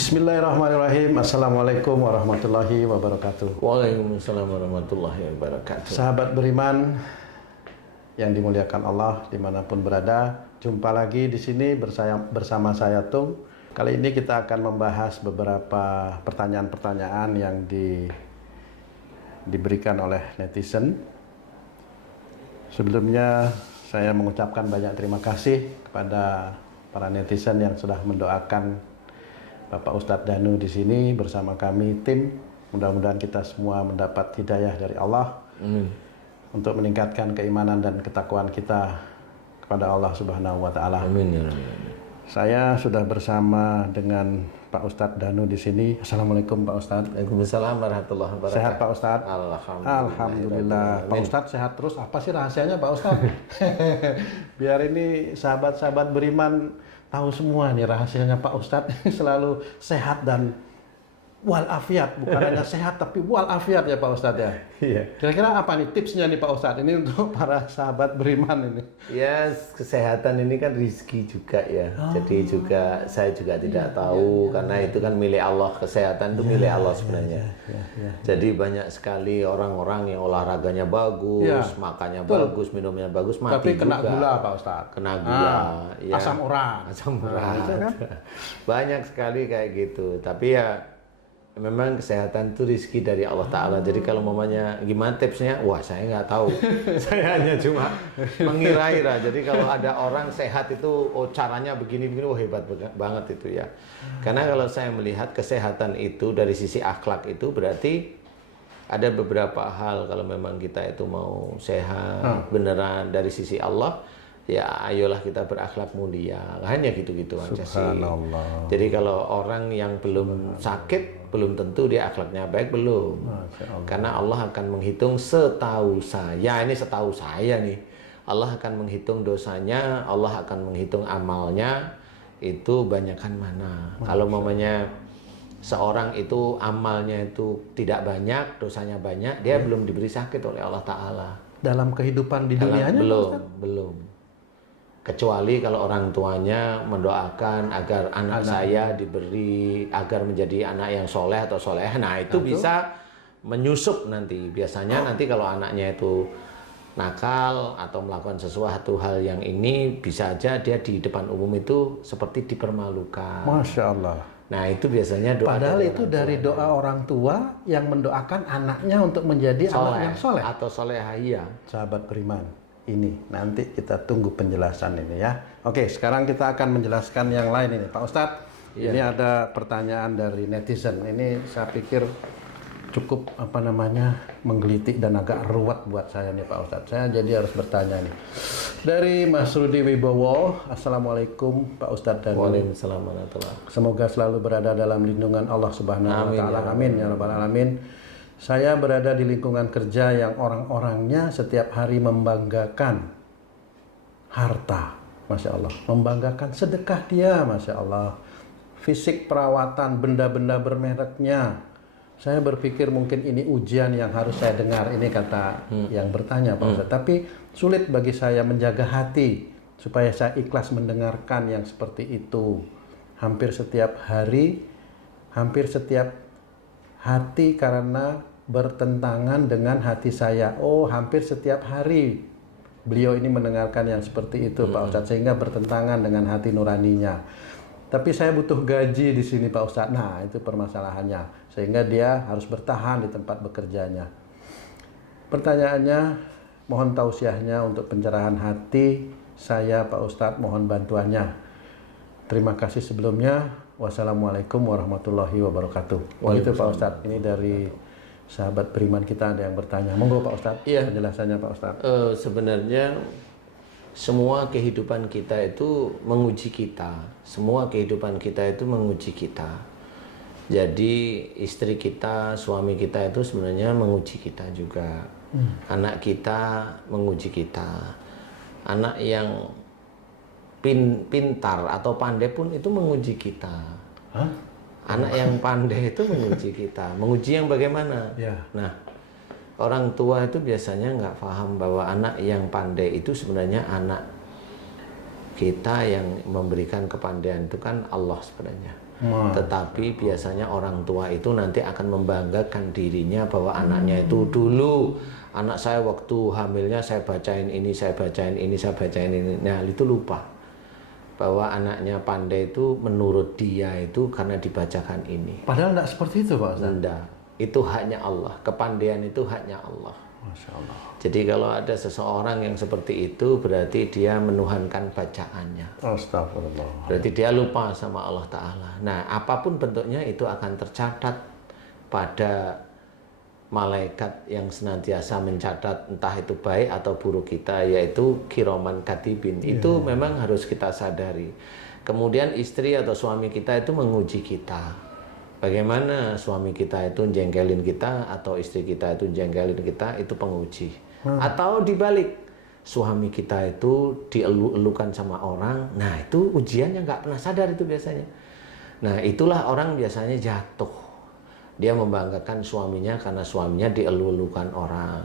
Bismillahirrahmanirrahim. Assalamualaikum warahmatullahi wabarakatuh. Waalaikumsalam warahmatullahi wabarakatuh. Sahabat beriman yang dimuliakan Allah dimanapun berada, jumpa lagi di sini bersama saya Tung. Kali ini kita akan membahas beberapa pertanyaan-pertanyaan yang diberikan oleh netizen. Sebelumnya saya mengucapkan banyak terima kasih kepada para netizen yang sudah mendoakan Bapak Ustadz Danu di sini bersama kami tim. Mudah-mudahan kita semua mendapat hidayah dari Allah untuk meningkatkan keimanan dan ketakwaan kita kepada Allah Subhanahu wa taala. Amin ya Rabbi. Saya sudah bersama dengan Pak Ustadz Danu di sini. Assalamualaikum Pak Ustadz. Waalaikumsalam warahmatullahi wabarakatuh. Sehat Pak Ustadz? Alhamdulillah. Pak Ustadz sehat terus. Apa sih rahasianya Pak Ustadz? Biar ini sahabat-sahabat beriman tahu semua nih rahasianya Pak Ustadz selalu sehat dan walafiat, bukan hanya sehat tapi walafiat ya Pak Ustadz ya. Iya. Kira-kira apa nih tipsnya nih Pak Ustadz ini untuk para sahabat beriman ini? Ya, kesehatan ini kan rizki juga ya. Jadi juga saya juga tidak tahu karena itu kan milik Allah. Kesehatan itu milik Allah sebenarnya. Jadi banyak sekali orang-orang yang olahraganya bagus, makannya bagus, minumnya bagus, mati tapi kena juga. gula Pak Ustadz. Kena gula, ya. Asam urat. Asam urat. Gitu kan? Banyak sekali kayak gitu. Tapi ya memang kesehatan itu rezeki dari Allah Ta'ala. Jadi kalau mamanya gimana tipsnya, wah saya nggak tahu. Saya hanya cuma mengira-ira. Jadi kalau ada orang sehat itu, oh caranya begini-begini, wah hebat banget itu ya. Karena kalau saya melihat kesehatan itu dari sisi akhlak itu berarti ada beberapa hal. Kalau memang kita itu mau sehat beneran dari sisi Allah, ya ayolah kita berakhlak mulia. Hanya gitu-gitu aja sih. Jadi kalau orang yang belum sakit, belum tentu dia akhlaknya baik, belum. Karena Allah akan menghitung setahu saya, ini setahu saya nih, Allah akan menghitung dosanya, Allah akan menghitung amalnya, itu banyakkan mana. Kalau mamanya seorang itu amalnya itu tidak banyak, dosanya banyak, dia belum diberi sakit oleh Allah Ta'ala. Dalam kehidupan di dunianya? Belum. Kecuali kalau orang tuanya mendoakan agar anak saya diberi, agar menjadi anak yang soleh atau soleh. Nah itu bisa menyusup nanti. Biasanya nanti kalau anaknya itu nakal atau melakukan sesuatu hal yang ini, bisa aja dia di depan umum itu seperti dipermalukan. Masya Allah. Nah itu biasanya doa. Padahal itu dari doa orang tua yang mendoakan anaknya untuk menjadi anak yang soleh. Atau solehah, iya. Sahabat beriman. Ini nanti kita tunggu penjelasan ini ya. Oke, sekarang kita akan menjelaskan yang lain ini Pak Ustadz. Ini ada pertanyaan dari netizen. Ini saya pikir cukup menggelitik dan agak ruwet buat saya nih Pak Ustadz. Saya jadi harus bertanya nih. Dari Mas Rudi Wibowo. Assalamualaikum Pak Ustadz dan Waalaikumsalam warahmatullahi wabarakatuh. Semoga selalu berada dalam lindungan Allah Subhanahu wa taala. Amin ya rabbal alamin. Saya berada di lingkungan kerja yang orang-orangnya setiap hari membanggakan harta, Masya Allah. Membanggakan sedekah dia, Masya Allah. Fisik, perawatan, benda-benda bermereknya. Saya berpikir mungkin ini ujian yang harus saya dengar. Ini kata yang bertanya, Pak Ustadz. Tapi sulit bagi saya menjaga hati supaya saya ikhlas mendengarkan yang seperti itu. Hampir setiap hari, hampir setiap hati karena bertentangan dengan hati saya. Oh, hampir setiap hari beliau ini mendengarkan yang seperti itu, Pak Ustadz, sehingga bertentangan dengan hati nuraninya. Tapi saya butuh gaji di sini, Pak Ustadz. Nah, itu permasalahannya. Sehingga dia harus bertahan di tempat bekerjanya. Pertanyaannya, mohon tausiahnya untuk pencerahan hati saya, Pak Ustadz, mohon bantuannya. Terima kasih sebelumnya. Wassalamualaikum warahmatullahi wabarakatuh. Begitu Pak Ustadz. Ini dari sahabat beriman kita ada yang bertanya. Monggo Pak Ustadz, penjelasannya Pak Ustadz. Sebenarnya semua kehidupan kita itu menguji kita. Semua kehidupan kita itu menguji kita. Jadi istri kita, suami kita itu sebenarnya menguji kita juga. Anak kita menguji kita. Anak yang pintar atau pandai pun itu menguji kita. Anak yang pandai itu menguji kita. Menguji yang bagaimana? Nah, orang tua itu biasanya nggak paham bahwa anak yang pandai itu sebenarnya anak kita. Yang memberikan kepandaian itu kan Allah sebenarnya. Tetapi biasanya orang tua itu nanti akan membanggakan dirinya bahwa anaknya itu dulu, anak saya waktu hamilnya saya bacain ini, saya bacain ini, saya bacain ini. Nah, itu lupa bahwa anaknya pandai itu menurut dia itu karena dibacakan ini. Padahal tidak seperti itu, Pak Ustaz. Tidak, itu haknya Allah. Kepandaian itu haknya Allah. Masya Allah. Jadi kalau ada seseorang yang seperti itu, berarti dia menuhankan bacaannya. Astagfirullah. Berarti dia lupa sama Allah Ta'ala. Nah, apapun bentuknya itu akan tercatat pada malaikat yang senantiasa mencatat entah itu baik atau buruk kita, yaitu kiraman katibin. Itu memang harus kita sadari. Kemudian istri atau suami kita itu menguji kita. Bagaimana suami kita itu jengkelin kita atau istri kita itu jengkelin kita, itu penguji. Atau dibalik, suami kita itu dielu-elukan sama orang, nah itu ujian yang nggak pernah sadar itu biasanya. Nah itulah orang biasanya jatuh. Dia membanggakan suaminya karena suaminya dielu-elukan orang.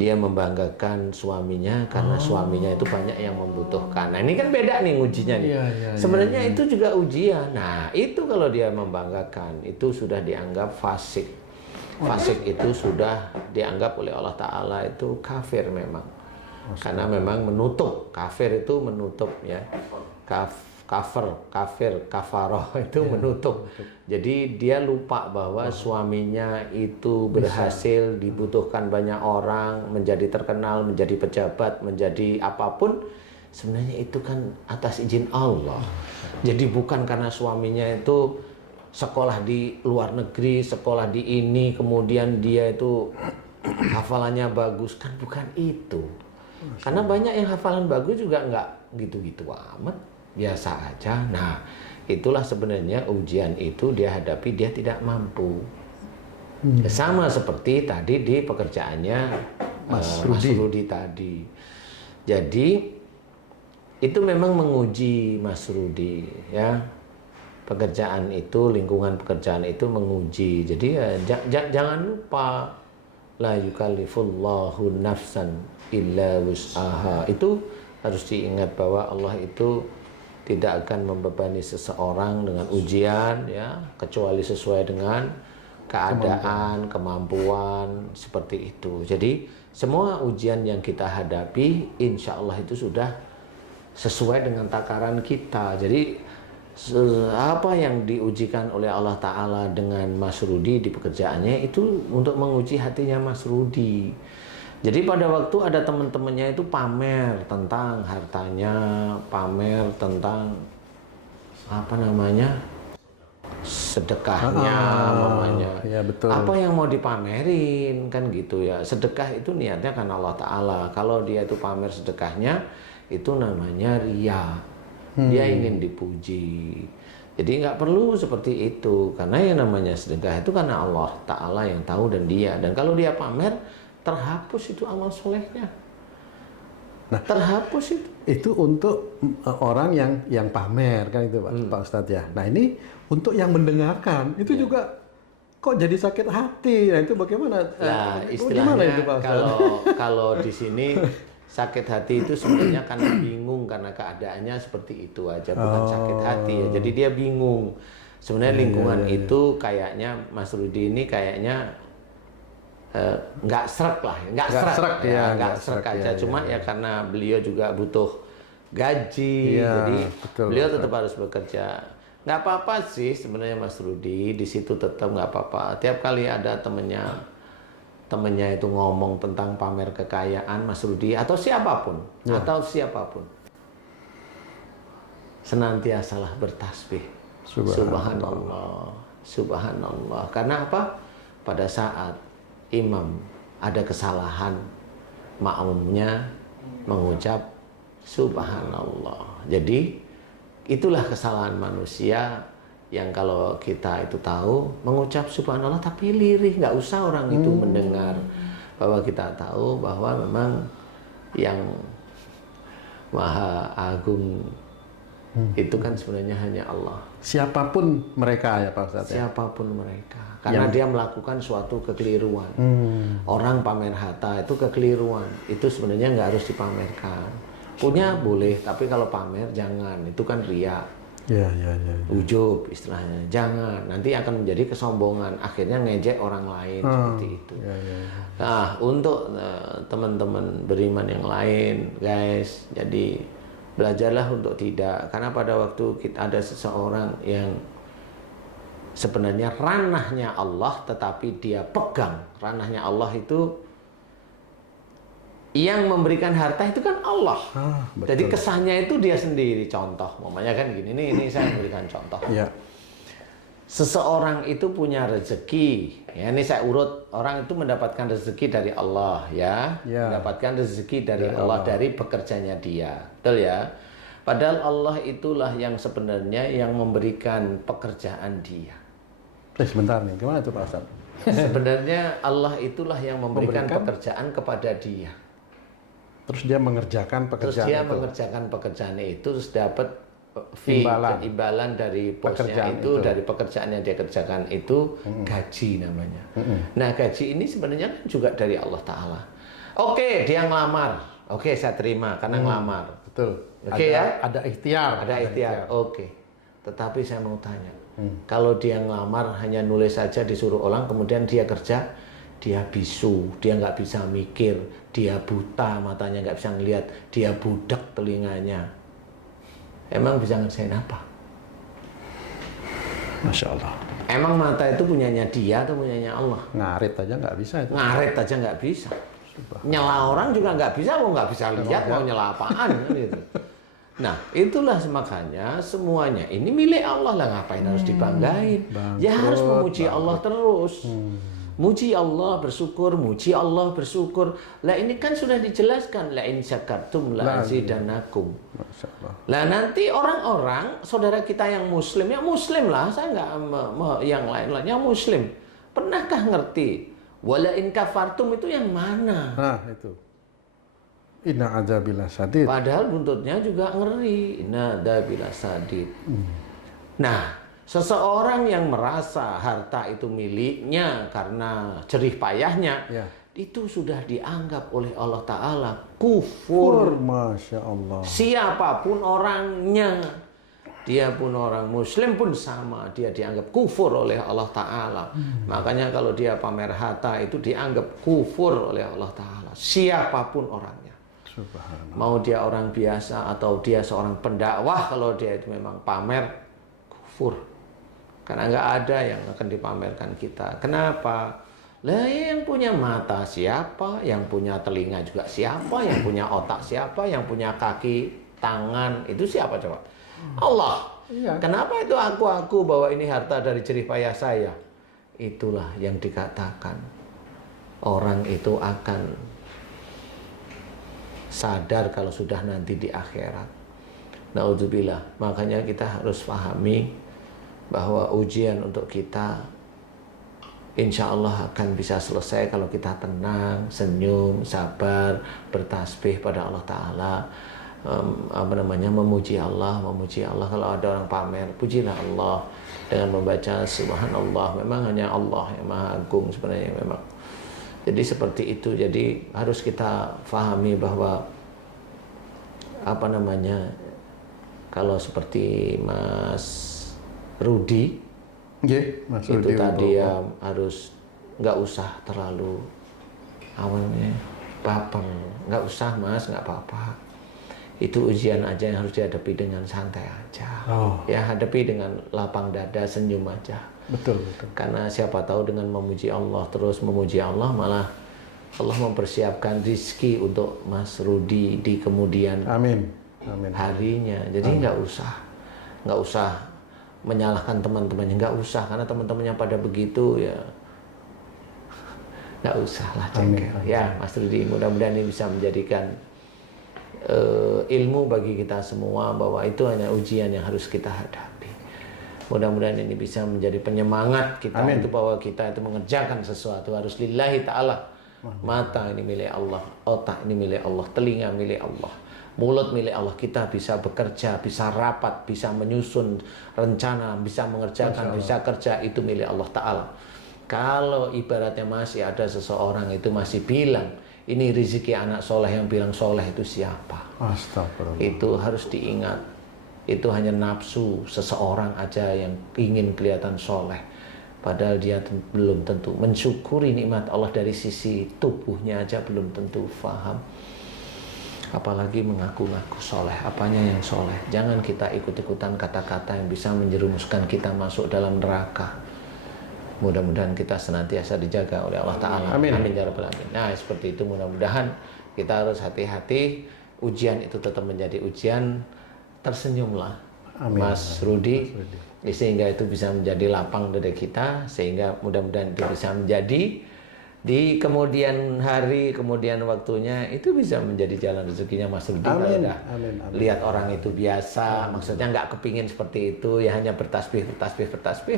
Dia membanggakan suaminya karena suaminya itu banyak yang membutuhkan. Nah ini kan beda nih ujinya nih. Sebenarnya itu juga ujian. Nah itu kalau dia membanggakan, itu sudah dianggap fasik. Fasik itu sudah dianggap oleh Allah Ta'ala itu kafir memang. Karena memang menutup. Kafir itu menutup ya. Kafir, kafaroh itu menutup. Jadi dia lupa bahwa suaminya itu berhasil dibutuhkan banyak orang, menjadi terkenal, menjadi pejabat, menjadi apapun. Sebenarnya itu kan atas izin Allah. Jadi bukan karena suaminya itu sekolah di luar negeri, sekolah di ini, kemudian dia itu hafalannya bagus, kan bukan itu. Karena banyak yang hafalan bagus juga nggak gitu-gitu amat, biasa aja. Nah, itulah sebenarnya ujian itu dia hadapi, dia tidak mampu. Sama seperti tadi di pekerjaannya Mas Rudi tadi. Jadi itu memang menguji Mas Rudi ya. Pekerjaan itu, lingkungan pekerjaan itu menguji. Jadi ya, jangan lupa, la yukallifullahu nafsan illa wus'aha. Itu harus diingat bahwa Allah itu tidak akan membebani seseorang dengan ujian ya, kecuali sesuai dengan keadaan, kemampuan seperti itu. Jadi semua ujian yang kita hadapi, insya Allah itu sudah sesuai dengan takaran kita. Jadi apa yang diujikan oleh Allah Ta'ala dengan Mas Rudi di pekerjaannya itu untuk menguji hatinya Mas Rudi. Jadi pada waktu ada teman-temannya itu pamer tentang hartanya, pamer tentang apa namanya, sedekahnya, mamanya. Ya, betul. Apa yang mau dipamerin kan gitu ya. Sedekah itu niatnya kan Allah Ta'ala. Kalau dia itu pamer sedekahnya, itu namanya riya. Dia ingin dipuji. Jadi nggak perlu seperti itu, karena yang namanya sedekah itu karena Allah Ta'ala yang tahu dan dia. Dan kalau dia pamer, terhapus itu amal solehnya. Nah, terhapus itu. Itu untuk orang yang pamer kan itu Pak Ustadz ya. Nah ini untuk yang mendengarkan itu juga kok jadi sakit hati. Nah itu bagaimana? Nah istilahnya itu, Pak kalau di sini sakit hati itu sebenarnya karena bingung, karena keadaannya seperti itu aja, bukan sakit hati ya. Jadi dia bingung. Sebenarnya lingkungan itu kayaknya Mas Rudi ini kayaknya nggak srek lah, nggak srek aja. Cuma ya karena beliau juga butuh gaji, jadi beliau tetap harus bekerja. Nggak apa-apa sih sebenarnya Mas Rudi di situ tetap nggak apa-apa. Tiap kali ada temennya itu ngomong tentang pamer kekayaan Mas Rudi atau siapapun, senantiasalah bertasbih. Subhanallah, subhanallah. Karena apa? Pada saat imam ada kesalahan, makmumnya mengucap subhanallah. Jadi itulah kesalahan manusia yang kalau kita itu tahu mengucap subhanallah tapi lirih, nggak usah orang itu mendengar, bahwa kita tahu bahwa memang yang maha agung itu kan sebenarnya hanya Allah. Siapapun mereka ya Pak Ustadz. Siapapun mereka, karena dia melakukan suatu kekeliruan. Orang pamer harta itu kekeliruan, itu sebenarnya nggak harus dipamerkan. Punya boleh, tapi kalau pamer jangan, itu kan riya. Ya, ya, ya. Ujub istilahnya. Jangan, nanti akan menjadi kesombongan. Akhirnya ngejek orang lain seperti itu. Ya, ya, ya. Nah, untuk teman-teman beriman yang lain, guys, jadi belajarlah untuk tidak. Karena pada waktu kita ada seseorang yang sebenarnya ranahnya Allah, tetapi dia pegang ranahnya Allah itu. Yang memberikan harta itu kan Allah. Jadi kesannya itu dia sendiri. Contoh, umpamanya kan gini, ini saya memberikan contoh. Ya. Seseorang itu punya rezeki. Ya, ini saya urut, orang itu mendapatkan rezeki dari Allah, ya. Mendapatkan rezeki dari Allah dari bekerjanya dia. Betul ya? Padahal Allah itulah yang sebenarnya yang memberikan pekerjaan dia. Sebentar nih, gimana itu Pak Ustaz? Sebenarnya Allah itulah yang memberikan pekerjaan kepada dia. Terus dia mengerjakan pekerjaan Terus dia itu. mengerjakan pekerjaan itu, terus dapat imbalan dari bosnya itu, dari pekerjaan yang dia kerjakan itu, gaji namanya. Nah, gaji ini sebenarnya kan juga dari Allah Ta'ala. Oke, dia ngelamar. Oke, saya terima karena ngelamar. Betul. Oke, ya? Ada ikhtiar. Ada ikhtiar. Oke. Tetapi saya mau tanya, kalau dia ngelamar hanya nulis saja disuruh orang, kemudian dia kerja, dia bisu, dia nggak bisa mikir, dia buta, matanya nggak bisa ngelihat, dia budak telinganya. Emang bisa ngerjain apa? Masya Allah. Emang mata itu punyanya dia atau punyanya Allah? Ngarit aja nggak bisa itu. Ngaret aja nggak bisa. Nyela orang juga nggak bisa, mau nggak bisa lihat, mau nyela apaan kan gitu. Nah, itulah makanya semuanya ini milik Allah lah, ngapain harus dibanggain? Ya harus memuji Allah terus. Muji Allah, bersyukur, muji Allah, bersyukur. Lah ini kan sudah dijelaskan, la in syakartum la azidannakum. Lah nanti orang-orang, saudara kita yang muslim, ya muslim lah, saya nggak yang lain-lain, yang muslim. Pernahkah ngerti? Wala in kafartum itu yang mana? Nah, itu. Inna adzabillah sadid. Padahal buntutnya juga ngeri. Inna adzabillah sadid. Nah, seseorang yang merasa harta itu miliknya karena jerih payahnya, itu sudah dianggap oleh Allah Ta'ala kufur. Masya Allah. Siapapun orangnya, dia pun orang muslim pun sama, dia dianggap kufur oleh Allah Ta'ala. Makanya kalau dia pamer harta itu dianggap kufur oleh Allah Ta'ala. Siapapun orangnya. Mau dia orang biasa atau dia seorang pendakwah, kalau dia itu memang pamer, kufur. Karena nggak ada yang akan dipamerkan kita. Kenapa? Lah yang punya mata siapa? Yang punya telinga juga siapa? Yang punya otak siapa? Yang punya kaki, tangan, itu siapa coba? Allah. Kenapa itu aku bahwa ini harta dari jerih payah saya? Itulah yang dikatakan. Orang itu akan sadar kalau sudah nanti di akhirat. Naudzubillah. Makanya kita harus pahami bahwa ujian untuk kita insya Allah akan bisa selesai kalau kita tenang, senyum, sabar, bertasbih pada Allah Ta'ala, memuji Allah. Kalau ada orang pamer, pujilah Allah dengan membaca subhanallah. Memang hanya Allah yang maha agung sebenarnya memang. Jadi seperti itu. Jadi harus kita pahami bahwa kalau seperti Mas Rudi, Mas itu Rudi tadi ya harus nggak usah terlalu baper, nggak usah Mas, nggak apa-apa. Itu ujian aja yang harus dihadapi dengan santai aja. Ya hadapi dengan lapang dada, senyum aja. Betul. Karena siapa tahu dengan memuji Allah, terus memuji Allah, malah Allah mempersiapkan rizki untuk Mas Rudi di kemudian harinya. Jadi nggak usah menyalahkan teman-temannya, nggak usah, karena teman-temannya pada begitu ya nggak usah lah jengkel. Ya Mas Rudi, mudah-mudahan ini bisa menjadikan ilmu bagi kita semua bahwa itu hanya ujian yang harus kita hadapi. Mudah-mudahan ini bisa menjadi penyemangat kita itu bahwa kita itu mengerjakan sesuatu harus lillahi ta'ala. Mata ini milik Allah, otak ini milik Allah, telinga milik Allah, mulut milik Allah. Kita bisa bekerja, bisa rapat, bisa menyusun rencana, bisa mengerjakan, bisa kerja, itu milik Allah Ta'ala. Kalau ibaratnya masih ada seseorang itu masih bilang ini rezeki anak soleh, yang bilang soleh itu siapa? Astagfirullah. Itu harus diingat. itu hanya nafsu seseorang aja yang ingin kelihatan soleh. Padahal dia belum tentu mensyukuri nikmat Allah dari sisi tubuhnya aja belum tentu faham. Apalagi mengaku-ngaku soleh, apanya yang soleh. Jangan kita ikut-ikutan kata-kata yang bisa menjerumuskan kita masuk dalam neraka. Mudah-mudahan kita senantiasa dijaga oleh Allah Ta'ala. Amin. Amin ya Rabbal Alamin. Nah seperti itu, mudah-mudahan kita harus hati-hati. Ujian itu tetap menjadi ujian. Tersenyumlah, Amin. Mas Rudi, sehingga itu bisa menjadi lapang dada kita, sehingga mudah-mudahan itu bisa menjadi di kemudian hari, kemudian waktunya itu bisa menjadi jalan rezekinya Mas Rudi. Amin. Kalau Amin. lihat orang itu biasa, maksudnya nggak kepingin seperti itu, ya hanya bertasbih.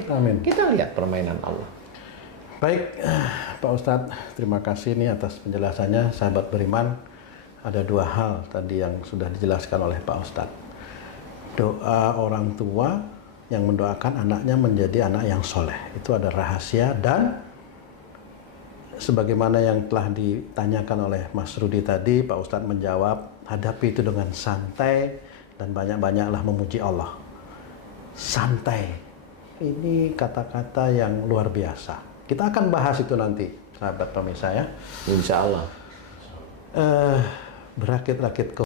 Amin. Kita lihat permainan Allah. Baik, Pak Ustadz, terima kasih nih atas penjelasannya. Sahabat beriman, ada dua hal tadi yang sudah dijelaskan oleh Pak Ustadz. Doa orang tua yang mendoakan anaknya menjadi anak yang soleh, itu ada rahasia, dan sebagaimana yang telah ditanyakan oleh Mas Rudi tadi, Pak Ustadz menjawab, hadapi itu dengan santai dan banyak-banyaklah memuji Allah. Santai, ini kata-kata yang luar biasa. Kita akan bahas itu nanti, sahabat pemirsa ya. Insya Allah. Berakit-rakit